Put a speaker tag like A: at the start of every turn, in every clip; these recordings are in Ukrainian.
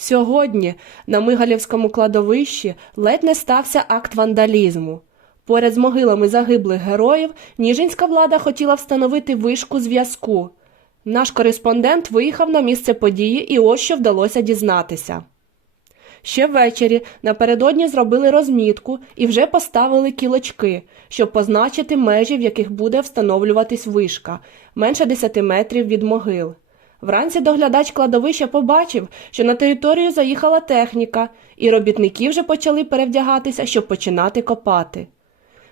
A: Сьогодні на Мигалівському кладовищі ледь не стався акт вандалізму. Поряд з могилами загиблих героїв Ніжинська влада хотіла встановити вишку зв'язку. Наш кореспондент виїхав на місце події і ось що вдалося дізнатися. Ще ввечері напередодні зробили розмітку і вже поставили кілочки, щоб позначити межі, в яких буде встановлюватись вишка, менше 10 метрів від могил. Вранці доглядач кладовища побачив, що на територію заїхала техніка, і робітники вже почали перевдягатися, щоб починати копати.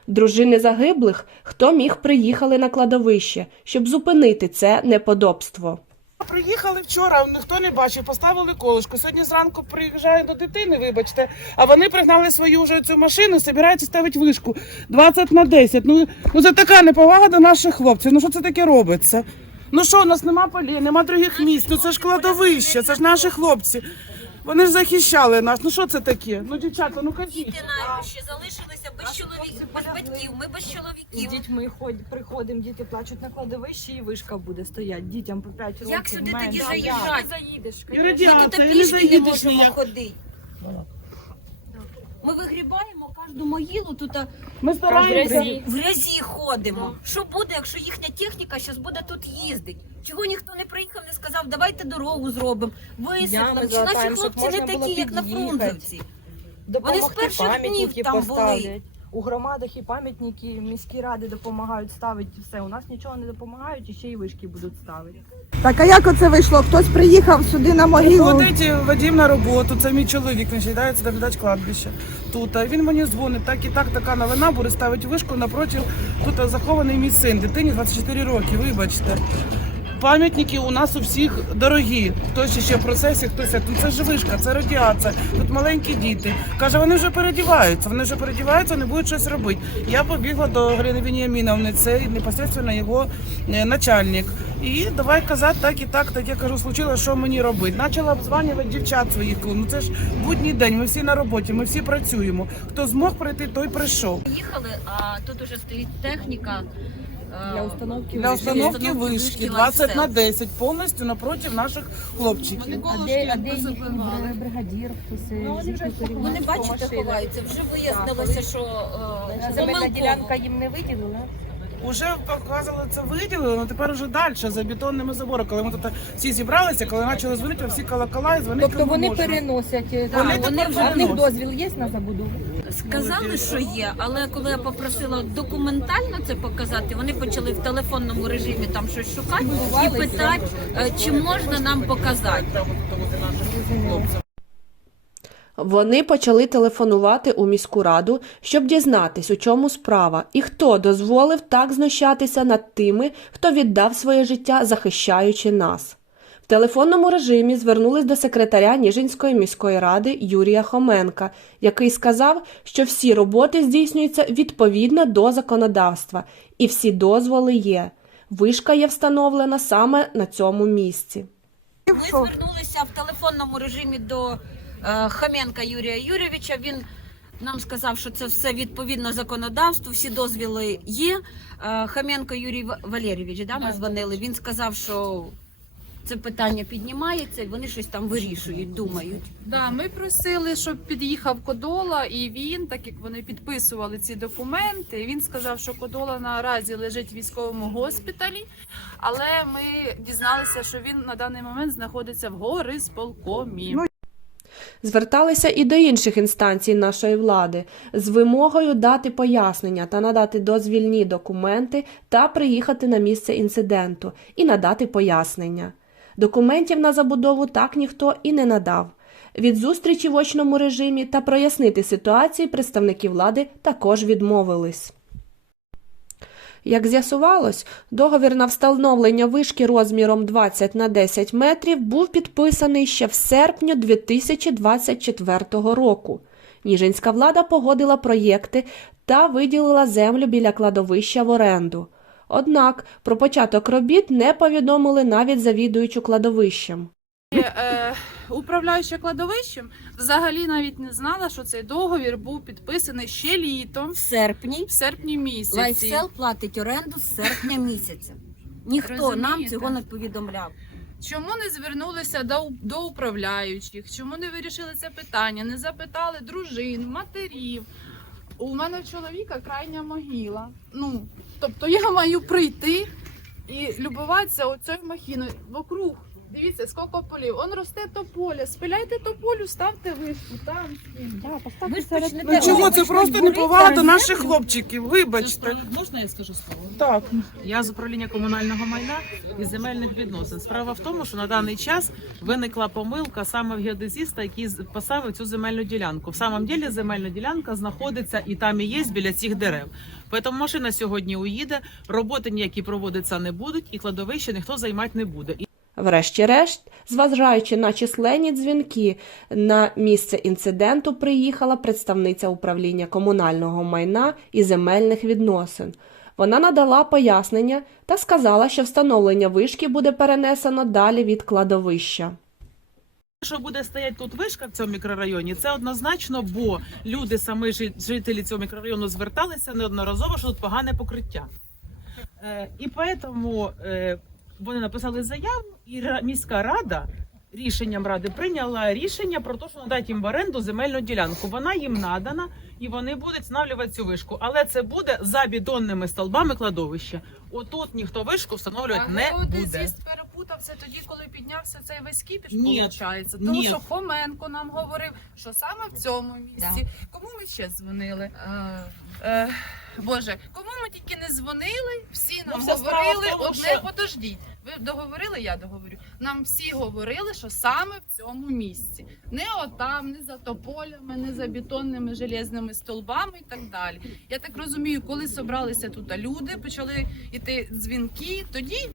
A: Дружини загиблих, хто міг, приїхали на кладовище, щоб зупинити це неподобство.
B: Приїхали вчора, ніхто не бачив, поставили колишку. Сьогодні зранку приїжджаю до дитини, вибачте, а вони пригнали свою вже цю машину, збираються ставити вишку 20 на 10. Ну, ну це така неповага до наших хлопців. Ну що це таке робиться? Ну що, у нас нема полі, нема других місць. Ну це ж кладовище, це ж наші хлопці. Вони ж захищали нас. Ну що це таке? Ну, дівчата, ну кажіть.
C: Діти наші залишилися без чоловіків, без батьків. Ми без
D: З
C: чоловіків.
D: дітьми ходь, приходимо, діти плачуть на кладовищі і вишка буде стояти. Дітям по 5 років.
C: Як сюди
D: менше.
C: тоді заїжджати?
D: Заїдеш.
C: Ми
B: і не
C: пішки не
B: заїдеш
C: можемо
B: ніяк.
C: ходити. Ми вигрібаємо кожну могилу, тут а,
B: Ми стараємося.
D: грязі.
C: в грязі ходимо. Що буде, якщо їхня техніка зараз буде тут їздити? Чого ніхто не приїхав, не сказав, давайте дорогу зробимо, висвітлимо. Чи наші
D: залатаємо, щоб
C: хлопці не
D: можна було
C: такі, як на
D: під'їхати.
C: фрунзенці? Вони з перших днів
D: пам'ятники
C: там були.
D: поставлять. У громадах і пам'ятники, міські ради допомагають ставити все. У нас нічого не допомагають і ще й вишки будуть ставити.
E: Так а як оце вийшло? Хтось приїхав сюди на могилу.
B: Ходить Вадим на роботу, це мій чоловік, він вважається доглядач кладбища. Тут а він мені дзвонить, так і так, така новина, буде ставити вишку напроти. Тут захований мій син, дитині 24 роки, вибачте. Пам'ятники у нас у всіх дорогі. Хтось ще в процесі, хтось. Ну це ж вишка, це радіація. Тут маленькі діти. Каже, вони вже передіваються, вони вже передіваються, не будуть щось робити. Я побігла до Галини Веніаміновни, це непосередньо його е, начальник. І давай казати так і так. Так я кажу, случилось, що мені робити. Почала обзванювати дівчат своїх. Ну це ж будній день. Ми всі на роботі, ми всі працюємо. Хто змог прийти, той прийшов.
C: Їхали, а тут уже стоїть техніка. Е,
D: Для установки
B: Для
D: вишки.
B: установки вишки
C: вишки
B: 20 на
C: лайфсел.
B: 10, повністю напроти наших хлопчиків.
D: А де, а де їхній бригадір? Хтось
B: Ну,
C: Вони бачите, ховаються. Вже вияснилося, що е,
D: земельна ділянка їм не виділила?
B: Уже показували це виділили, але тепер уже далі за бетонними заборами. Коли ми тут всі зібралися, коли почали дзвонити, всі колокола і дзвонити.
D: Тобто вони переносять. е,
B: Вони
D: а,
B: тепер
D: вже в них дозвіл є на забудову?
C: Сказали, що є, але коли я попросила документально це показати, вони почали в телефонному режимі там щось шукати і питати, е, чи можна нам показати.
A: Вони почали телефонувати у міську раду, щоб дізнатись, у чому справа, і хто дозволив так знущатися над тими, хто віддав своє життя, захищаючи нас. В телефонному режимі звернулись до секретаря Ніжинської міської ради Юрія Хоменка, який сказав, що всі роботи здійснюються відповідно до законодавства, і всі дозволи є. Вишка є встановлена саме на цьому місці.
C: Ми звернулися в телефонному режимі до е, Хоменка Юрія Юрійовича. Він нам сказав, що це все відповідно законодавству, всі дозвіли є. Е, Хоменко Юрій Ва- Валерійович, да, ми дзвонили. Він сказав, що це питання піднімається, і вони щось там вирішують, думають.
F: Да, ми просили, щоб під'їхав Кодола, і він, так як вони підписували ці документи, він сказав, що Кодола наразі лежить в військовому госпіталі, але ми дізналися, що він на даний момент знаходиться в горисполкомі.
E: Ну,
A: Зверталися і до інших інстанцій нашої влади з вимогою дати пояснення та надати дозвільні документи та приїхати на місце інциденту і надати пояснення. Документів на забудову так ніхто і не надав. Від зустрічі в очному режимі та прояснити ситуації представники влади також відмовились. Як з'ясувалось, договір на встановлення вишки розміром 20 на 10 метрів був підписаний ще в серпні 2024 року. Ніжинська влада погодила проєкти та виділила землю біля кладовища в оренду. Однак про початок робіт не повідомили навіть завідуючу кладовищем.
F: Е, управляюча кладовищем взагалі навіть не знала, що цей договір був підписаний ще літом,
C: В серпні
F: в серпні місяці.
C: Лайфсел платить оренду з серпня місяця. Ніхто нам цього не повідомляв.
F: Чому не звернулися до, до управляючих? Чому не вирішили це питання? Не запитали дружин, матерів. У мене чоловіка крайня могила. Ну, тобто я маю прийти і любуватися оцею махіною вокруг. Дивіться, скільки полів. Он росте тополя. Спиляйте тополю, ставте вишку там.
C: Ви ж почнете
B: Ну чого це просто
C: бурити
B: неповага до наших хлопчиків? Вибачте.
G: Можна я скажу слово?
B: Так.
G: Я з управління комунального майна і земельних відносин. Справа в тому, що на даний час виникла помилка саме в геодезіста, який поставив цю земельну ділянку. В самом ділі земельна ділянка знаходиться і там і є біля цих дерев. Тому машина сьогодні уїде, роботи ніякі проводитися не будуть, і кладовище ніхто займати не буде.
A: Врешті-решт, зважаючи на численні дзвінки, на місце інциденту приїхала представниця управління комунального майна і земельних відносин. Вона надала пояснення та сказала, що встановлення вишки буде перенесено далі від кладовища.
G: Що буде стояти тут вишка в цьому мікрорайоні, це однозначно, бо люди, самі жителі цього мікрорайону зверталися неодноразово, що тут погане покриття. Е, і тому е, вони написали заяву, і міська рада рішенням ради прийняла рішення про те, що надати їм в оренду земельну ділянку. Вона їм надана, і вони будуть встановлювати цю вишку. Але це буде за бідонними столбами кладовища. Отут ніхто вишку встановлювати не буде.
F: геодезіст перепутався тоді, коли піднявся цей весь кіпіш,
G: Ні.
F: виходить. Тому
G: Ні.
F: що Хоменко нам говорив, що саме в цьому місці. Кому ми ще дзвонили? Е, Боже, кому ми тільки не дзвонили, всі нам
G: Ну,
F: говорили
G: тому,
F: одне,
G: що-
F: подождіть. Ви договорили, я договорю. Нам всі говорили, що саме в цьому місці. Не отам, не за тополями, не за бетонними железними столбами і так далі. Я так розумію, коли зібралися тут люди, почали йти дзвінки, тоді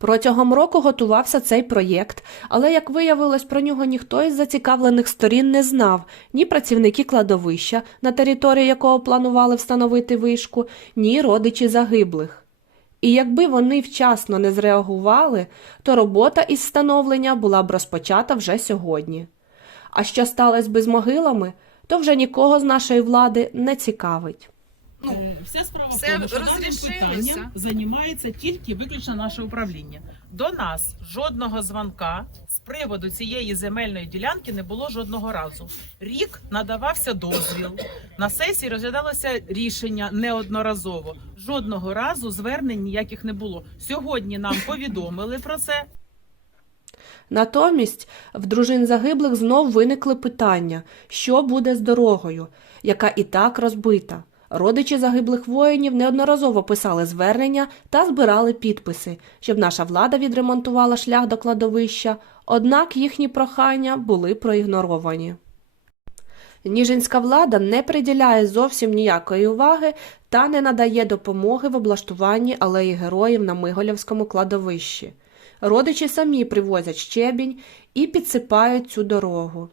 A: Протягом року готувався цей проєкт, але, як виявилось, про нього ніхто із зацікавлених сторін не знав ні працівники кладовища, на території якого планували встановити вишку, ні родичі загиблих. І якби вони вчасно не зреагували, то робота із встановлення була б розпочата вже сьогодні. А що сталося би з могилами, то вже нікого з нашої влади не цікавить.
F: Ну,
G: Е, Вся справа
F: все
G: в тому, що даним питанням займається тільки виключно наше управління. До нас жодного дзвонка з приводу цієї земельної ділянки не було жодного разу. Рік надавався дозвіл. На сесії розглядалося рішення неодноразово. Жодного разу звернень ніяких не було. Сьогодні нам повідомили про це.
A: Натомість в дружин загиблих знов виникли питання, що буде з дорогою, яка і так розбита. Родичі загиблих воїнів неодноразово писали звернення та збирали підписи, щоб наша влада відремонтувала шлях до кладовища, однак їхні прохання були проігноровані. Ніжинська влада не приділяє зовсім ніякої уваги та не надає допомоги в облаштуванні алеї героїв на Миголівському кладовищі. Родичі самі привозять щебінь і підсипають цю дорогу.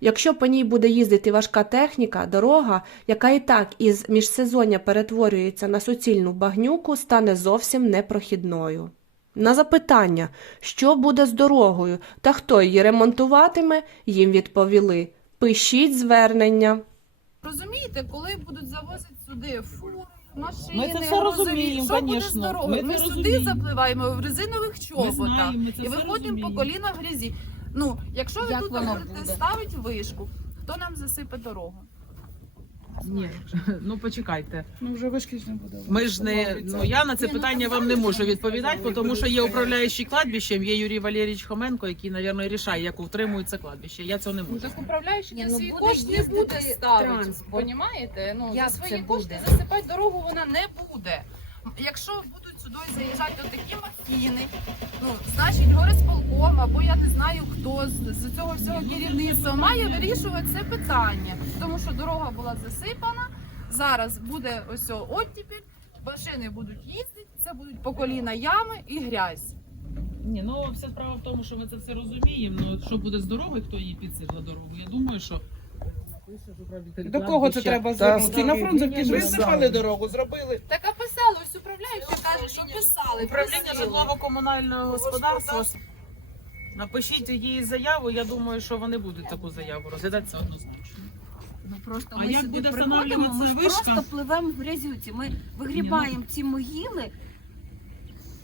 A: Якщо по ній буде їздити важка техніка, дорога, яка і так із міжсезоння перетворюється на суцільну багнюку, стане зовсім непрохідною. На запитання, що буде з дорогою та хто її ремонтуватиме, їм відповіли: пишіть звернення.
F: розумієте, коли будуть завозити сюди фури, машини,
G: Ми це все розуміємо,
F: що буде з дорогою?
G: Ми
F: Ми, сюди
G: розуміємо.
F: запливаємо в резинових чоботах
G: знаємо, ми
F: і виходимо по
G: розуміємо.
F: коліна грязі. Ну, якщо ви
C: Як
F: тут
C: воно
F: будете
C: буде?
F: ставити вишку, хто нам засипе дорогу?
G: Ні, ну почекайте.
B: Ну вже вишки ж не буде.
G: Ми ж не ну я на це питання вам не можу відповідати, тому що є управляючий кладбищем, є Юрій Валерійович Хоменко, який, мабуть, рішає, як утримується кладбище. Я цього не можу.
F: Так управляючий
C: Ні,
F: на
C: ну
F: свій
C: буде
F: кошт не
C: їздити
F: буде ставити.
C: транспорт.
F: Понімаєте? Ну,
C: Як
F: за
C: це
F: свої кошти
C: буде?
F: засипати дорогу вона не буде. Якщо будуть сюди заїжджати такі махіни, ну, значить горисполком, або я не знаю хто з, з цього всього керівництва має вирішувати це питання. Тому що дорога була засипана, зараз буде ось о- оттепіль, машини будуть їздити, це будуть по коліна ями і грязь.
G: Ні, ну вся справа в тому, що ми це все розуміємо. Ну що буде з дорогою, хто її підсипла дорогу? Я думаю, що
B: До кого це треба
H: Та
B: звернутися? На фронт
H: ж
B: висипали дорогу, зробили.
F: Так а писали, ось управляючий каже, що писали.
G: Управління житлово-комунального господарства. Напишіть їй заяву. Я думаю, що вони будуть таку заяву розглядати це однозначно.
C: Ну просто
G: А
C: ми
G: як буде
C: приходимо, ми
G: встановлюватися
C: ж
G: вишка?
C: просто пливемо в грязюці. Ми вигрібаємо ці могили.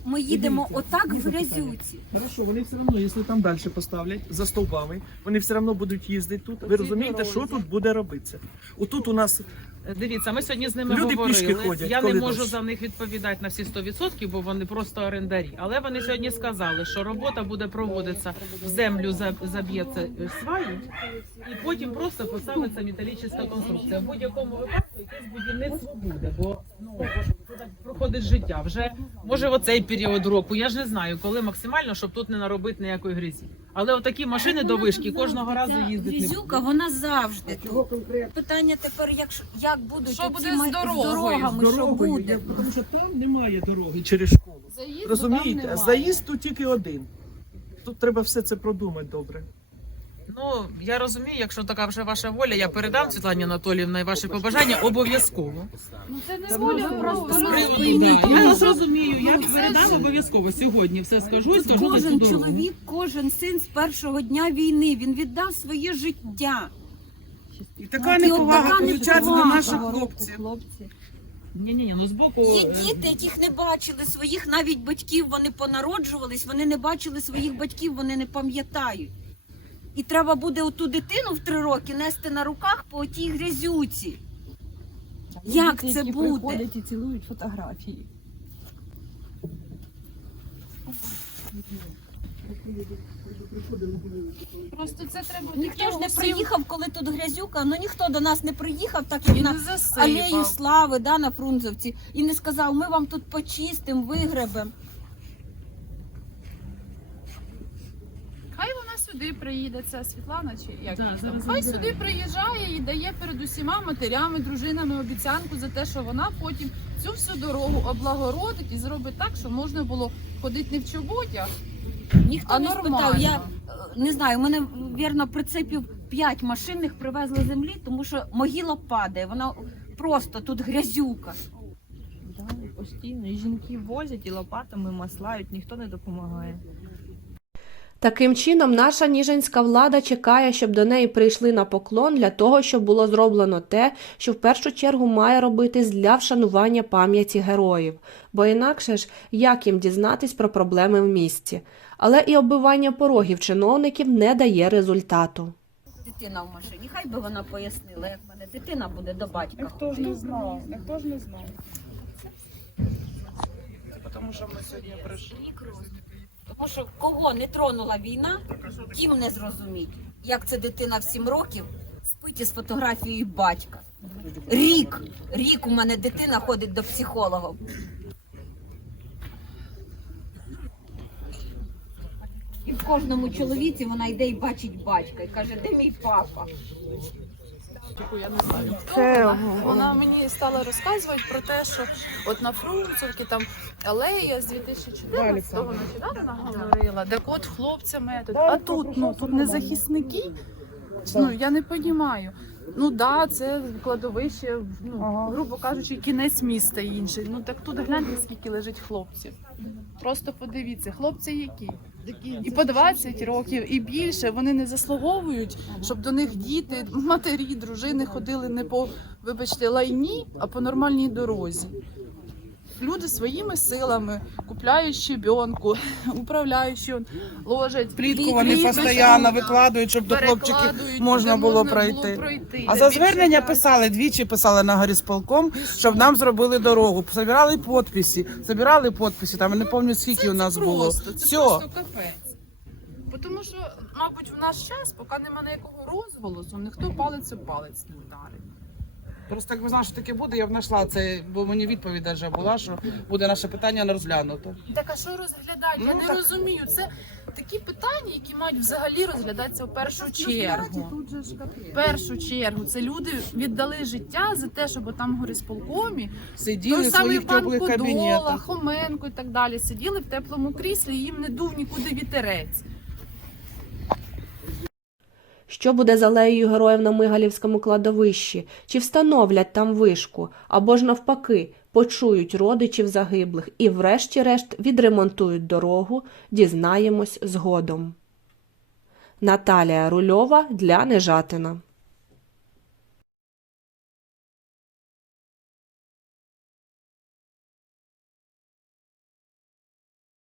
C: Ми їдемо отак в грязюці.
H: Хорошо, вони все одно, якщо там далі поставлять за стовбами, вони все одно будуть їздити тут. Ви розумієте, що тут буде робитися? Отут у нас
G: Е, Дивіться, ми сьогодні з ними
H: Люди
G: говорили.
H: пішки ходять,
G: Я
H: коли
G: не можу
H: дощ.
G: за них відповідати на всі 100%, бо вони просто орендарі. Але вони сьогодні сказали, що робота буде проводитися в землю, за- заб'ється е, сваї, і потім просто поставиться металічна конструкція. В будь-якому випадку якесь будівництво буде, бо ну так проходить життя. Вже може в оцей період року. Я ж не знаю, коли максимально, щоб тут не наробити ніякої грізі. Але отакі машини до вишки кожного разу їздять. не
C: вона завжди тут. Питання тепер, як, ж- як будуть
F: Що буде з дорогою?
C: дорогами, що
H: дорогою,
C: буде?
H: тому що там немає дороги через школу.
F: Заїзду там
H: Розумієте?
F: немає.
H: Заїзд тут тільки один. Тут треба все це продумати добре.
G: Ну я розумію, якщо така вже ваша воля, я передам Світлані Анатоліївні ваші побажання обов'язково.
F: Ну це не воля,
H: ну,
F: просто
H: з
F: розумієте.
G: Да, я зрозумію, я передам обов'язково сьогодні. Все скажу і скажу
C: кожен
G: дорогу.
C: чоловік, кожен син з першого дня війни, він віддав своє життя.
B: І така неповага
C: така
B: виходить до наших хлопців.
G: Ні, ні, ні, ну збоку
C: Є
G: е,
C: діти, яких не бачили своїх навіть батьків, вони понароджувались, вони не бачили своїх батьків, вони не пам'ятають. І треба буде оту дитину в три роки нести на руках по отій грязюці. Як це буде?
D: Приходять і цілують фотографії.
F: Просто це треба
C: Ніхто ж не приїхав, коли тут грязюка. Ну ніхто до нас не приїхав, так як
F: і
C: на алею слави, да, на Фрунзовці, і не сказав, ми вам тут почистимо, вигребемо.
F: Хай вона сюди приїде, ця Світлана чи як
G: Да,
F: її там. Хай сюди приїжджає і дає перед усіма матерями, дружинами обіцянку за те, що вона потім цю всю дорогу облагородить і зробить так, щоб можна було ходити не в чоботях,
C: Ніхто
F: а
C: не
F: нормально.
C: спитав. Я е, не знаю, у мене вірно прицепів 5 машинних привезли землі, тому що могила падає. Вона просто тут грязюка.
D: Да, постійно. І жінки возять, і лопатами маслають, ніхто не допомагає.
A: Таким чином, наша ніжинська влада чекає, щоб до неї прийшли на поклон для того, щоб було зроблено те, що в першу чергу має робитись для вшанування пам'яті героїв, бо інакше ж як їм дізнатись про проблеми в місті. Але і оббивання порогів чиновників не дає результату.
C: Дитина в машині. Хай би вона пояснила, як мене дитина буде до батька.
B: Ніхто ж не знав, ніхто ж не знав. Тому що ми сьогодні прийшли.
C: Тому що кого не тронула війна, тим не зрозуміть, як це дитина в 7 років спить із фотографією батька. Рік, рік у мене дитина ходить до психолога. І в кожному чоловіці вона йде і бачить батька і каже, де мій папа?
F: Я не знаю.
E: Це
F: вона. вона мені стала розказувати про те, що от на Фрунзовці там алея з 2014-го нещодавно вона говорила, так от хлопцями тут. А тут ну тут не захисники. Ну я не розумію. Ну да, це кладовище, ну
B: Ага.
F: грубо кажучи, кінець міста інший. Ну так тут гляньте, скільки лежить хлопців. Просто подивіться, хлопці які. І по 20 років, і більше вони не заслуговують, щоб до них діти, матері, дружини ходили не по, вибачте, лайні, а по нормальній дорозі. Люди своїми силами купляють щебенку, управляючи, ложать
B: Плітку вони
F: пліточку,
B: постійно викладають, щоб до хлопчиків
F: перекладують,
B: можна
F: де
B: було
F: можна
B: пройти.
F: пройти.
B: А
F: де
B: за
F: більше
B: звернення
F: так.
B: писали, двічі писали на горісполком, щоб нам зробили дорогу. Собирали підписи, собирали підписи, там я не пам'ятаю, скільки
F: Це-
B: у нас було.
F: Просто, це
B: Все.
F: просто капець. Бо Тому що, мабуть, в наш час, поки немає ніякого розголосу, ніхто палець у палець не вдарить.
B: Просто якби знала, що таке буде, я б знайшла це, бо мені відповідь вже була, що буде наше питання не розглянуто.
F: Так а що розглядають? Я
B: Ну,
F: не
B: так.
F: розумію. Це такі питання, які мають взагалі розглядатися в першу чергу. В першу чергу це люди віддали життя за те, щоб там в горисполкомі
B: Сиділи
F: той
B: в
F: самий
B: своїх
F: пан
B: теплих
F: Кодола,
B: кабінетах.
F: Хоменко і так далі сиділи в теплому кріслі, і їм не дув нікуди вітерець.
A: Що буде з алеєю героїв на Мигалівському кладовищі? Чи встановлять там вишку? Або ж навпаки, почують родичів загиблих і врешті-решт відремонтують дорогу, дізнаємось згодом. Наталія Рульова для Нежатина